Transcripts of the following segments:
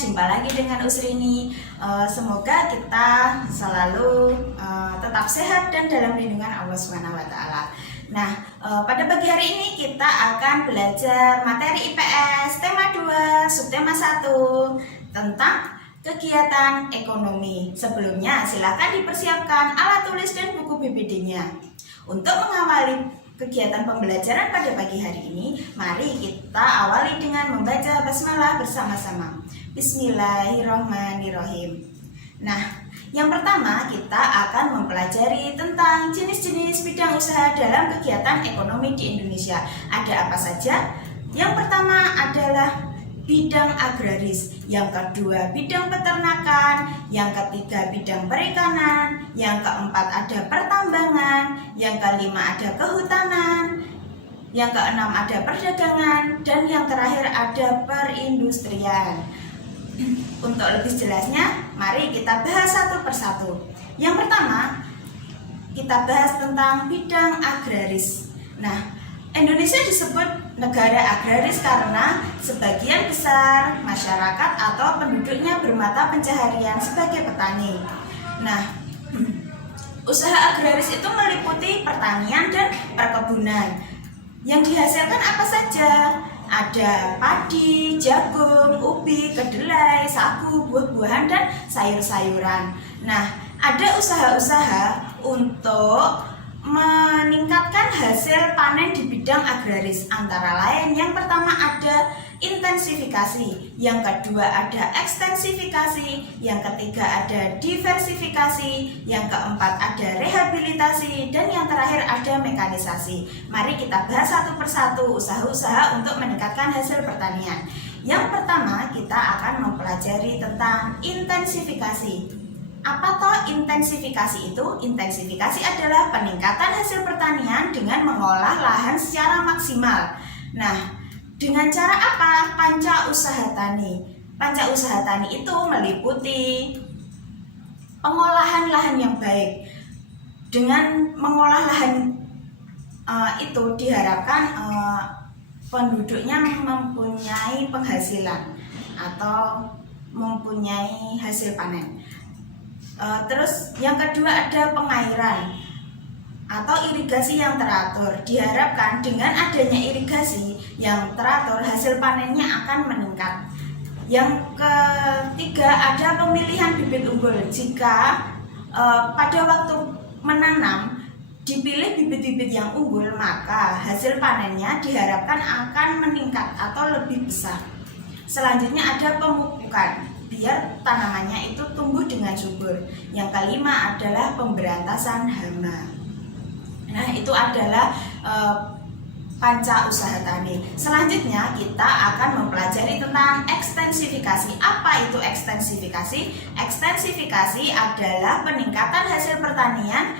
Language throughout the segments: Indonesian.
jumpa lagi dengan Usrini. Semoga kita selalu tetap sehat dan dalam lindungan Allah SWT. Nah, pada pagi hari ini kita akan belajar materi IPS tema 2, subtema 1 tentang kegiatan ekonomi. Sebelumnya silakan dipersiapkan alat tulis dan buku BBD-nya. Untuk mengawali kegiatan pembelajaran pada pagi hari ini, mari kita awali dengan membaca basmalah bersama-sama. Bismillahirrahmanirrahim. Nah, yang pertama kita akan mempelajari tentang jenis-jenis bidang usaha dalam kegiatan ekonomi di Indonesia. Ada apa saja? Yang pertama adalah bidang agraris, yang kedua bidang peternakan, yang ketiga bidang perikanan, yang keempat ada pertambangan, yang kelima ada kehutanan, yang keenam ada perdagangan, dan yang terakhir ada perindustrian. Untuk lebih jelasnya, mari kita bahas satu persatu. Yang pertama, kita bahas tentang bidang agraris. Nah, Indonesia disebut negara agraris karena sebagian besar masyarakat atau penduduknya bermata pencaharian sebagai petani. Nah, usaha agraris itu meliputi pertanian dan perkebunan. Yang dihasilkan apa saja? Ada padi, jagung, ubi, kedelai, sagu, buah-buahan, dan sayur-sayuran. Nah, ada usaha-usaha untuk meningkatkan hasil panen di bidang agraris, antara lain yang pertama ada intensifikasi, yang kedua ada ekstensifikasi, yang ketiga ada diversifikasi, yang keempat ada rehabilitasi, dan yang terakhir ada mekanisasi. Mari kita bahas satu persatu usaha-usaha untuk meningkatkan hasil pertanian. Yang pertama kita akan mempelajari tentang intensifikasi. Apa toh intensifikasi itu? Intensifikasi adalah peningkatan hasil pertanian dengan mengolah lahan secara maksimal. Nah, dengan cara apa? Panca usaha tani. Panca usaha tani itu meliputi pengolahan lahan yang baik. Dengan mengolah lahan itu diharapkan penduduknya mempunyai penghasilan atau mempunyai hasil panen. Terus yang kedua ada pengairan atau irigasi yang teratur. Diharapkan dengan adanya irigasi yang teratur hasil panennya akan meningkat. Yang ketiga ada pemilihan bibit unggul. Jika pada waktu menanam dipilih bibit-bibit yang unggul, maka hasil panennya diharapkan akan meningkat atau lebih besar. Selanjutnya ada pemupukan, biar tanamannya itu tumbuh dengan subur. Yang kelima adalah pemberantasan hama. Nah, itu adalah panca usaha tani. Selanjutnya kita akan mempelajari tentang ekstensifikasi. Apa itu ekstensifikasi? Ekstensifikasi adalah peningkatan hasil pertanian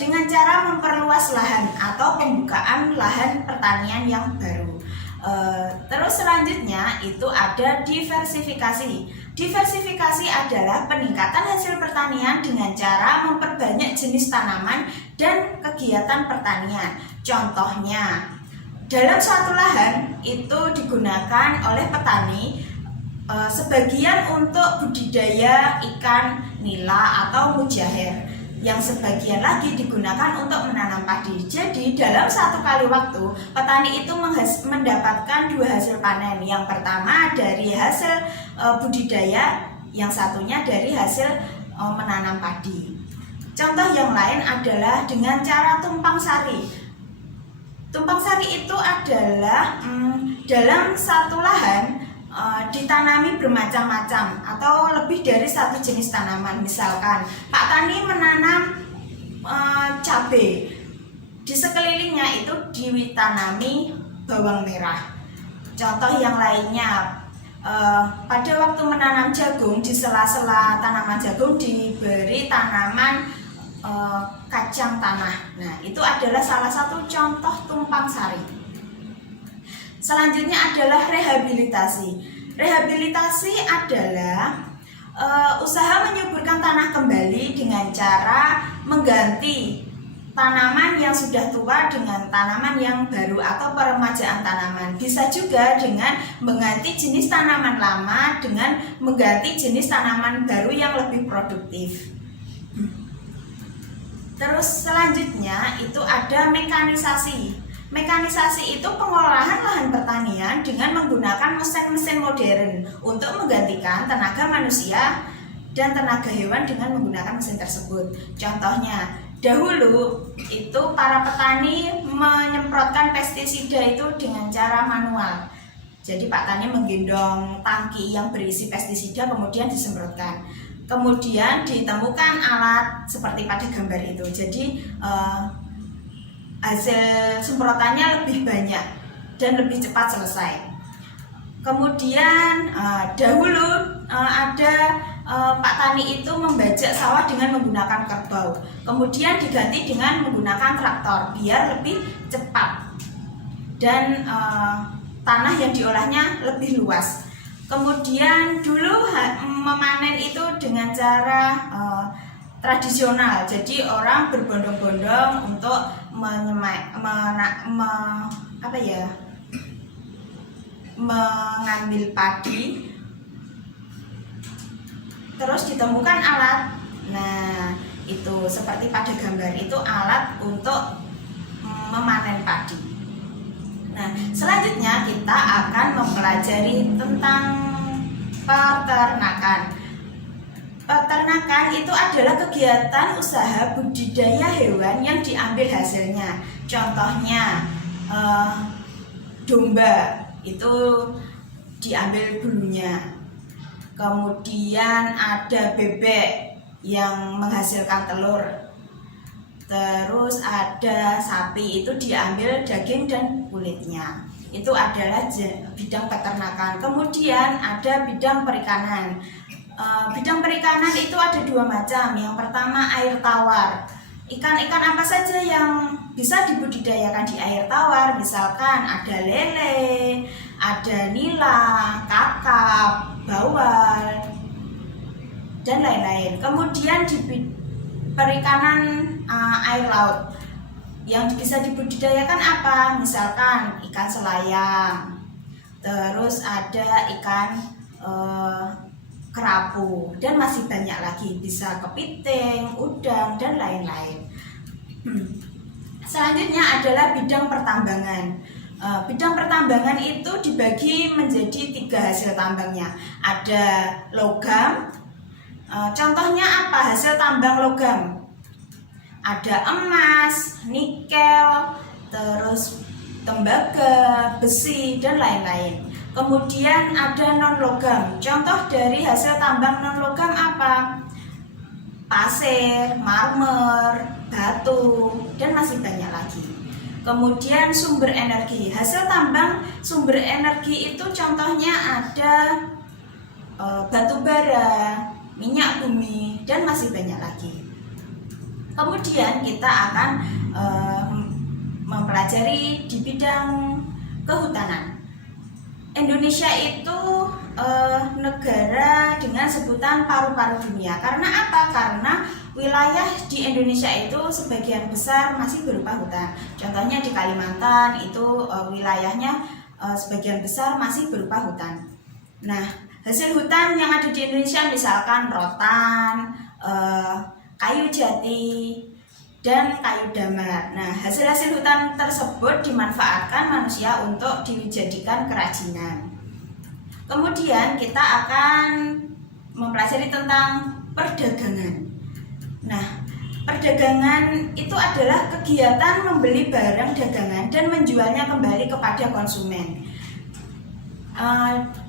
dengan cara memperluas lahan atau pembukaan lahan pertanian yang baru. Terus selanjutnya itu ada diversifikasi. Diversifikasi adalah peningkatan hasil pertanian dengan cara memperbanyak jenis tanaman dan kegiatan pertanian. Contohnya, dalam suatu lahan itu digunakan oleh petani sebagian untuk budidaya ikan nila atau mujair, yang sebagian lagi digunakan untuk menanam padi. Jadi dalam satu kali waktu petani itu mendapatkan dua hasil panen. Yang pertama dari hasil budidaya, yang satunya dari hasil menanam padi. Contoh yang lain adalah dengan cara tumpang sari. Tumpang sari itu adalah dalam satu lahan ditanami bermacam-macam atau lebih dari satu jenis tanaman. Misalkan Pak Tani menanam cabai, di sekelilingnya itu ditanami bawang merah. Contoh yang lainnya, pada waktu menanam jagung, di sela-sela tanaman jagung diberi tanaman kacang tanah. Nah, itu adalah salah satu contoh tumpang sari. Selanjutnya adalah rehabilitasi. Rehabilitasi adalah usaha menyuburkan tanah kembali dengan cara mengganti tanaman yang sudah tua dengan tanaman yang baru atau peremajaan tanaman. Bisa juga dengan mengganti jenis tanaman lama dengan mengganti jenis tanaman baru yang lebih produktif. Terus selanjutnya itu ada mekanisasi. Mekanisasi itu pengolahan lahan pertanian dengan menggunakan mesin-mesin modern untuk menggantikan tenaga manusia dan tenaga hewan dengan menggunakan mesin tersebut. Contohnya, dahulu itu para petani menyemprotkan pestisida itu dengan cara manual. Jadi Pak Tani menggendong tangki yang berisi pestisida kemudian disemprotkan. Kemudian ditemukan alat seperti pada gambar itu. Jadi hasil semprotannya lebih banyak dan lebih cepat selesai. Kemudian dahulu ada Pak Tani itu membajak sawah dengan menggunakan kerbau. Kemudian diganti dengan menggunakan traktor biar lebih cepat dan tanah yang diolahnya lebih luas. Kemudian dulu memanen itu dengan cara tradisional. Jadi orang berbondong-bondong untuk mengambil padi. Terus ditemukan alat. Nah, itu seperti pada gambar itu alat untuk memanen padi. Nah, selanjutnya kita akan mempelajari tentang peternakan. Peternakan itu adalah kegiatan usaha budidaya hewan yang diambil hasilnya. Contohnya domba itu diambil bulunya. Kemudian ada bebek yang menghasilkan telur. Terus ada sapi itu diambil daging dan kulitnya. Itu adalah bidang peternakan. Kemudian ada bidang perikanan. Bidang perikanan itu ada dua macam. Yang pertama air tawar. Ikan-ikan apa saja yang bisa dibudidayakan di air tawar? Misalkan ada lele, ada nila, kakap, bawal, dan lain-lain. Kemudian di perikanan air laut yang bisa dibudidayakan apa? Misalkan ikan selayang, terus ada ikan kerapu, dan masih banyak lagi, bisa kepiting, udang, dan lain-lain. Selanjutnya adalah bidang pertambangan. Bidang pertambangan itu dibagi menjadi 3 hasil tambangnya. Ada logam. Contohnya apa hasil tambang logam? Ada emas, nikel, terus tembaga, besi, dan lain-lain. Kemudian ada non-logam. Contoh dari hasil tambang non-logam apa? Pasir, marmer, batu, dan masih banyak lagi. Kemudian sumber energi. Hasil tambang sumber energi itu contohnya ada batu bara, minyak bumi, dan masih banyak lagi. Kemudian kita akan mempelajari di bidang kehutanan. Indonesia itu negara dengan sebutan paru-paru dunia. Karena apa? Karena wilayah di Indonesia itu sebagian besar masih berupa hutan. Contohnya di Kalimantan itu wilayahnya sebagian besar masih berupa hutan. Nah, hasil hutan yang ada di Indonesia misalkan rotan, kayu jati, dan kayu damar. Nah, hasil-hasil hutan tersebut dimanfaatkan manusia untuk dijadikan kerajinan. Kemudian kita akan mempelajari tentang perdagangan. Nah, perdagangan itu adalah kegiatan membeli barang dagangan dan menjualnya kembali kepada konsumen.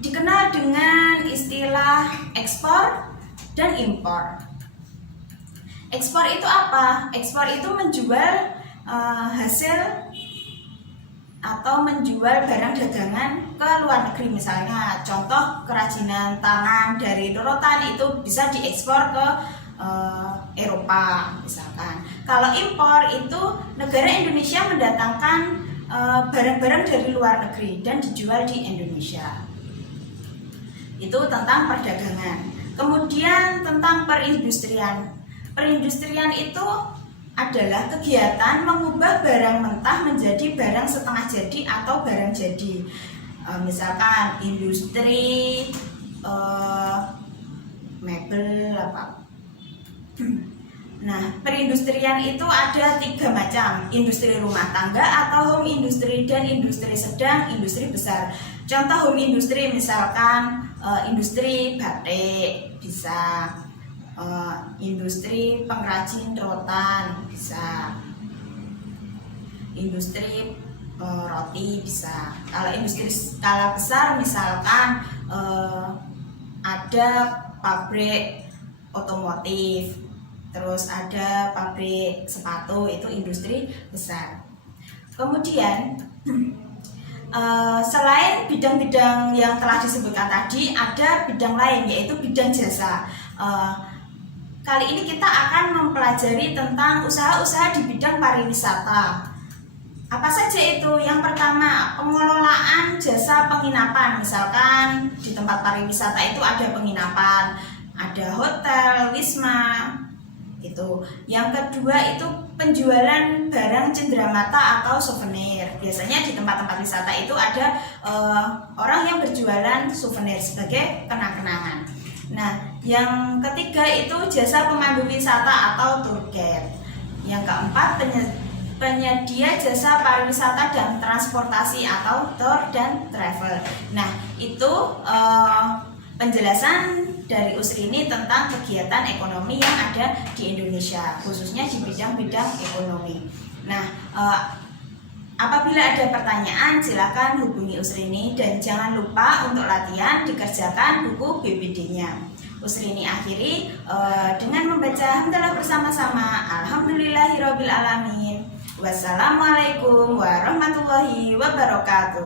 Dikenal dengan istilah ekspor dan impor. Ekspor itu apa? Ekspor itu menjual hasil atau menjual barang dagangan ke luar negeri. Misalnya contoh kerajinan tangan dari rotan itu bisa diekspor ke Eropa misalkan. Kalau impor itu negara Indonesia mendatangkan barang-barang dari luar negeri dan dijual di Indonesia. Itu tentang perdagangan. Kemudian tentang perindustrian. Perindustrian itu adalah kegiatan mengubah barang mentah menjadi barang setengah jadi atau barang jadi. Misalkan industri mebel apa. Nah, perindustrian itu ada 3 macam: industri rumah tangga atau home industry, dan industri sedang, industri besar. Contoh home industry misalkan industri batik bisa, industri pengrajin rotan bisa, industri roti bisa. Kalau industri skala besar misalkan ada pabrik otomotif, terus ada pabrik sepatu, itu industri besar. Kemudian selain bidang-bidang yang telah disebutkan tadi, ada bidang lain yaitu bidang jasa. Kali ini kita akan mempelajari tentang usaha-usaha di bidang pariwisata. Apa saja itu? Yang pertama, pengelolaan jasa penginapan. Misalkan di tempat pariwisata itu ada penginapan, ada hotel, wisma, itu. Yang kedua itu penjualan barang cenderamata atau souvenir. Biasanya di tempat-tempat wisata itu ada orang yang berjualan souvenir sebagai kenang-kenangan. Nah, yang ketiga itu jasa pemandu wisata atau tour guide. Yang keempat, penyedia jasa pariwisata dan transportasi atau tour dan travel. Nah, itu penjelasan dari Usrini tentang kegiatan ekonomi yang ada di Indonesia, khususnya di bidang-bidang ekonomi. Nah, apabila ada pertanyaan silakan hubungi Usrini, dan jangan lupa untuk latihan dikerjakan buku BPD-nya. Usrini akhiri dengan membaca hamdalah bersama-sama. Alhamdulillahirobbilalamin. Wassalamualaikum warahmatullahi wabarakatuh.